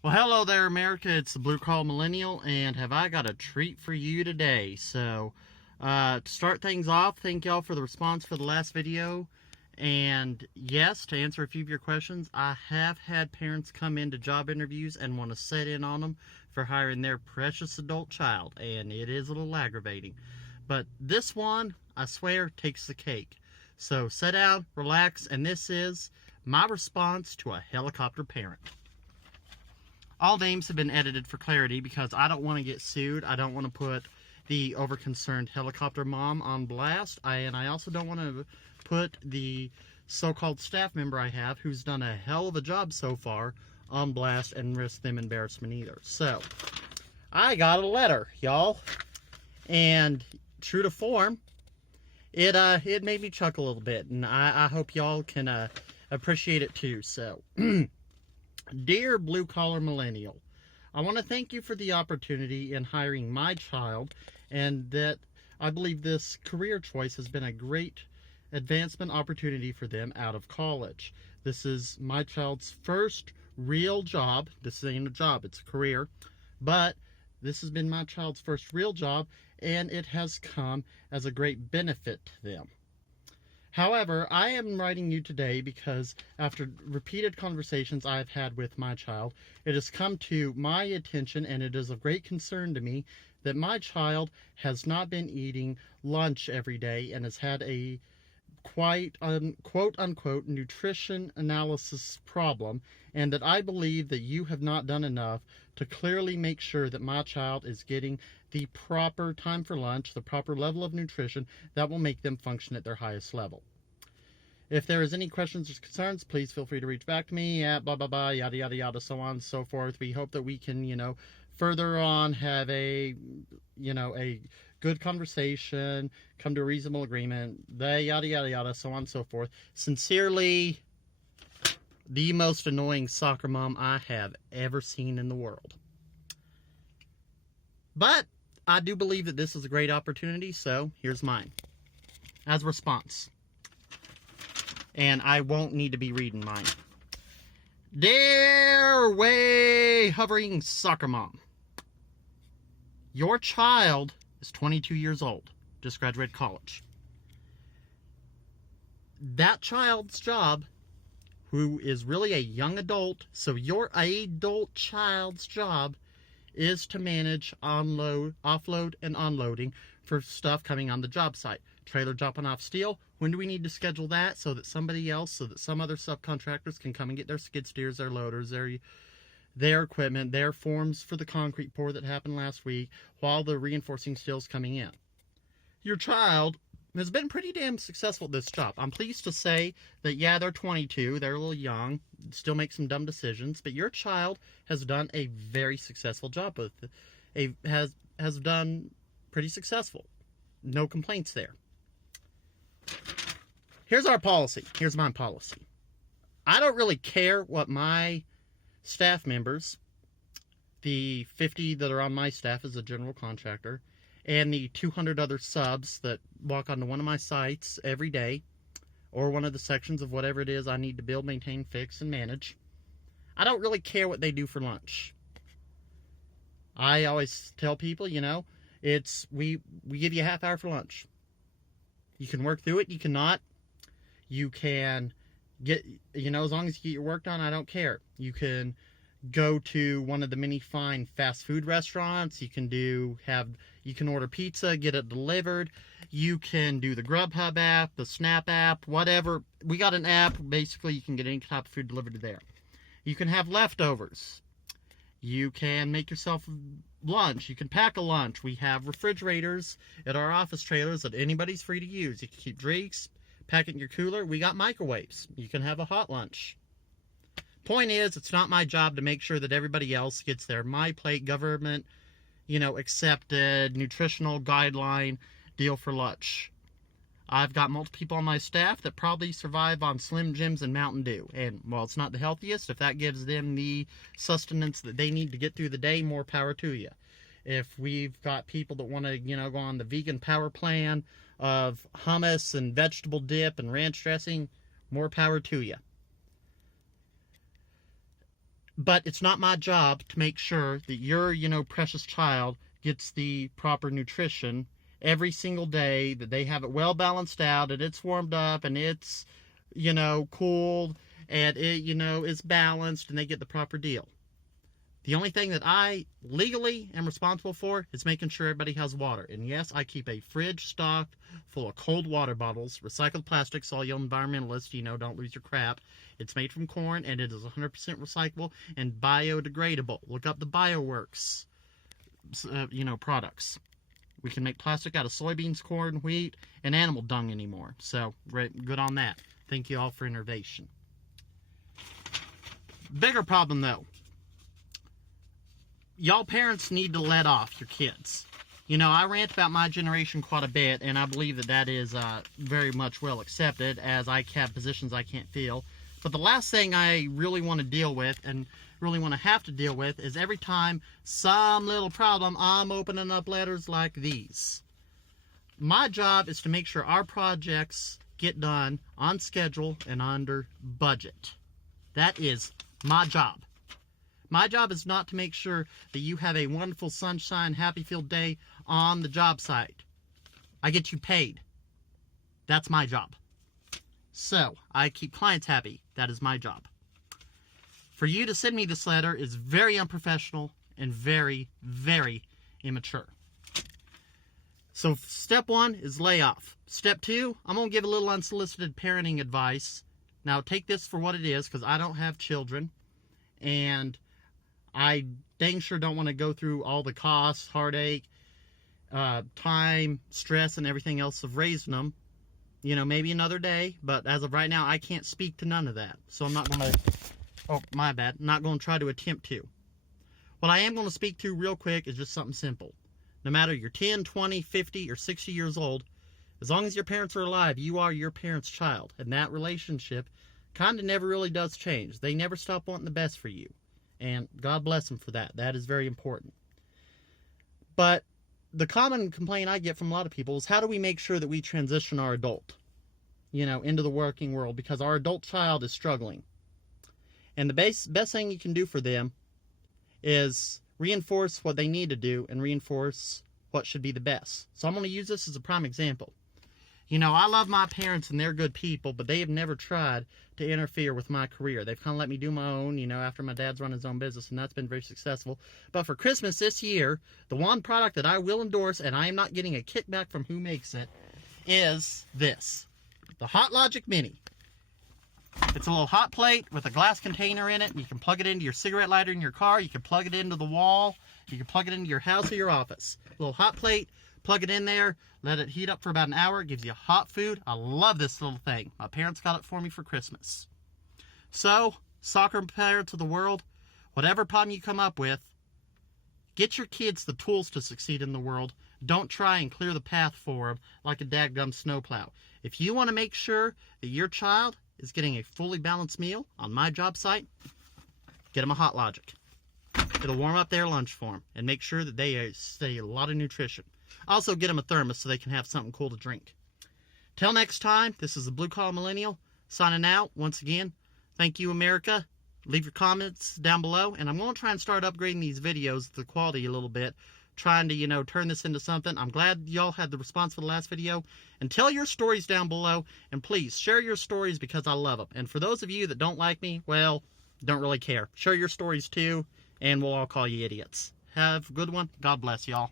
Well, hello there, America. It's the Blue Collar Millennial, and have I got a treat for you today. To start things off, thank y'all for the response for the last video. And yes, to answer a few of your questions, I have had parents come into job interviews and want to set in on them for hiring their precious adult child, and it is a little aggravating. But this one, I swear, takes the cake. So sit down, relax, and this is my response to a helicopter parent. All names have been edited for clarity because I don't want to get sued. I don't want to put the overconcerned helicopter mom on blast. And I also don't want to put the so-called staff member I have, who's done a hell of a job so far, on blast and risk them embarrassment either. So, I got a letter, y'all. And true to form, it made me chuckle a little bit. And I hope y'all can appreciate it too. So, Dear Blue Collar Millennial, I want to thank you for the opportunity in hiring my child, and that I believe this career choice has been a great advancement opportunity for them out of college. This is my child's first real job. This ain't a job, it's a career. But this has been my child's first real job, and it has come as a great benefit to them. However, I am writing you today because after repeated conversations I've had with my child, it has come to my attention, and it is of great concern to me, that my child has not been eating lunch every day and has had a quote unquote nutrition analysis problem, and that I believe that you have not done enough to clearly make sure that my child is getting the proper time for lunch, the proper level of nutrition that will make them function at their highest level. If there is any questions or concerns, please feel free to reach back to me at blah blah blah, yada yada yada, so on and so forth. We hope that we can, further on have a good conversation, come to a reasonable agreement, the yada yada yada, so on and so forth. Sincerely, the most annoying soccer mom I have ever seen in the world. But I do believe that this is a great opportunity, so here's mine as a response. And I won't need to be reading mine. Dear way hovering soccer mom, your child is 22 years old, just graduated college. That child's job, who is really a young adult, so your adult child's job is to manage offload and unloading for stuff coming on the job site. Trailer dropping off steel. When do we need to schedule that so that some other subcontractors can come and get their skid steers, their loaders, their equipment, their forms for the concrete pour that happened last week, while the reinforcing steel's coming in? Your child has been pretty damn successful at this job. I'm pleased to say that, yeah, they're 22, they're a little young, still make some dumb decisions, but your child has done a very successful job with it. Has done pretty successful. No complaints there. Here's our policy. Here's my policy. I don't really care what my staff members, the 50 that are on my staff as a general contractor, and the 200 other subs that walk onto one of my sites every day, or one of the sections of whatever it is I need to build, maintain, fix, and manage. I don't really care what they do for lunch. I always tell people, we give you a half hour for lunch. You can work through it, you cannot. You can get, as long as you get your work done, I don't care. You can go to one of the many fine fast food restaurants. You can order pizza, get it delivered. You can do the Grubhub app, the Snap app, whatever. We got an app. Basically, you can get any type of food delivered to there. You can have leftovers. You can make yourself lunch. You can pack a lunch. We have refrigerators at our office trailers that anybody's free to use. You can keep drinks, pack it in your cooler. We got microwaves. You can have a hot lunch. Point is, it's not my job to make sure that everybody else gets their My Plate government, accepted nutritional guideline deal for lunch. I've got multiple people on my staff that probably survive on Slim Jims and Mountain Dew. And while it's not the healthiest, if that gives them the sustenance that they need to get through the day, more power to you. If we've got people that want to, go on the vegan power plan of hummus and vegetable dip and ranch dressing, more power to you. But it's not my job to make sure that your, precious child gets the proper nutrition every single day, that they have it well balanced out, and it's warmed up, and it's, cooled, and it, is balanced, and they get the proper deal. The only thing that I legally am responsible for is making sure everybody has water. And yes, I keep a fridge stocked full of cold water bottles, recycled plastic, so all you environmentalists, don't lose your crap. It's made from corn, and it is 100% recyclable and biodegradable. Look up the Bioworks, products. We can make plastic out of soybeans, corn, wheat, and animal dung anymore. So, good on that. Thank you all for innovation. Bigger problem, though. Y'all parents need to let off your kids. I rant about my generation quite a bit, and I believe that is very much well accepted, as I have positions I can't feel. But the last thing I really want to deal with, and really want to have to deal with, is every time some little problem, I'm opening up letters like these. My job is to make sure our projects get done on schedule and under budget. That is my job. My job is not to make sure that you have a wonderful sunshine, happy-filled day on the job site. I get you paid. That's my job. So, I keep clients happy. That is my job. For you to send me this letter is very unprofessional and very, very immature. So, step 1 is lay off. Step 2, I'm going to give a little unsolicited parenting advice. Now, take this for what it is, because I don't have children. And I dang sure don't want to go through all the costs, heartache, time, stress, and everything else of raising them. Maybe another day, but as of right now, I can't speak to none of that. So I'm not going to, my bad, not going to try to attempt to. What I am going to speak to real quick is just something simple. No matter you're 10, 20, 50, or 60 years old, as long as your parents are alive, you are your parents' child. And that relationship kind of never really does change. They never stop wanting the best for you. And God bless them for that. That is very important. But the common complaint I get from a lot of people is, how do we make sure that we transition our adult, into the working world? Because our adult child is struggling. And the best thing you can do for them is reinforce what they need to do and reinforce what should be the best. So I'm going to use this as a prime example. I love my parents and they're good people, but they have never tried to interfere with my career. They've kind of let me do my own, after my dad's run his own business, and that's been very successful. But for Christmas this year, the one product that I will endorse, and I am not getting a kickback from who makes it, is this. The Hot Logic Mini. It's a little hot plate with a glass container in it, and you can plug it into your cigarette lighter in your car. You can plug it into the wall. You can plug it into your house or your office. A little hot plate. Plug it in there, let it heat up for about an hour. It gives you hot food. I love this little thing. My parents got it for me for Christmas. So, soccer parents of the world, whatever problem you come up with, get your kids the tools to succeed in the world. Don't try and clear the path for them like a dadgum snowplow. If you want to make sure that your child is getting a fully balanced meal on my job site, get them a Hot Logic. It'll warm up their lunch for them and make sure that they stay a lot of nutrition. Also, get them a thermos so they can have something cool to drink. Till next time, this is the Blue Collar Millennial signing out. Once again, thank you, America. Leave your comments down below, and I'm going to try and start upgrading these videos, the quality a little bit, trying to, turn this into something. I'm glad y'all had the response for the last video. And tell your stories down below, and please share your stories because I love them. And for those of you that don't like me, well, don't really care. Share your stories too, and we'll all call you idiots. Have a good one. God bless y'all.